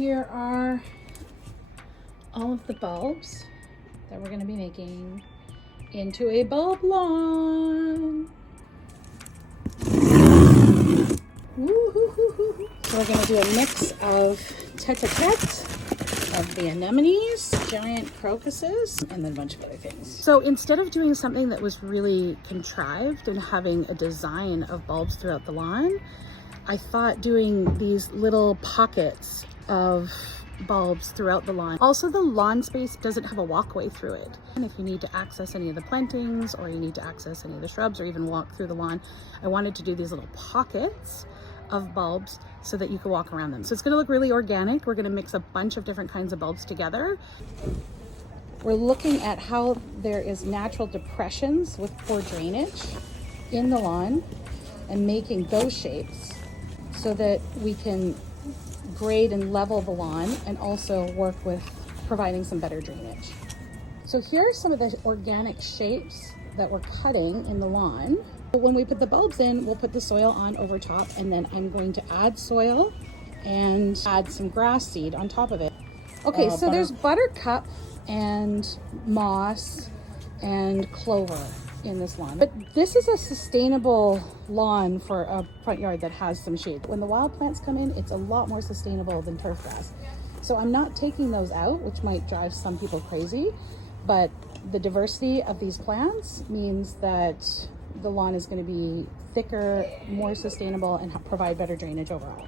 here are all of the bulbs that we're going to be making into a bulb lawn. Woo-hoo-hoo-hoo. So we're going to do a mix of tete-a-tete, of the anemones, giant crocuses, and then a bunch of other things. So instead of doing something that was really contrived and having a design of bulbs throughout the lawn, I thought doing these little pockets of bulbs throughout the lawn. Also, the lawn space doesn't have a walkway through it. And if you need to access any of the plantings, or you need to access any of the shrubs, or even walk through the lawn, I wanted to do these little pockets of bulbs so that you could walk around them. So it's going to look really organic. We're going to mix a bunch of different kinds of bulbs together. We're looking at how there is natural depressions with poor drainage in the lawn and making those shapes so that we can grade and level the lawn and also work with providing some better drainage. So here are some of the organic shapes that we're cutting in the lawn. When we put the bulbs in, we'll put the soil on over top, and then I'm going to add soil and add some grass seed on top of it. Okay, so there's buttercup and moss and clover in this lawn. But this is a sustainable lawn for a front yard that has some shade. When the wild plants come in, it's a lot more sustainable than turf grass. So I'm not taking those out, which might drive some people crazy, but the diversity of these plants means that the lawn is going to be thicker, more sustainable, and provide better drainage overall.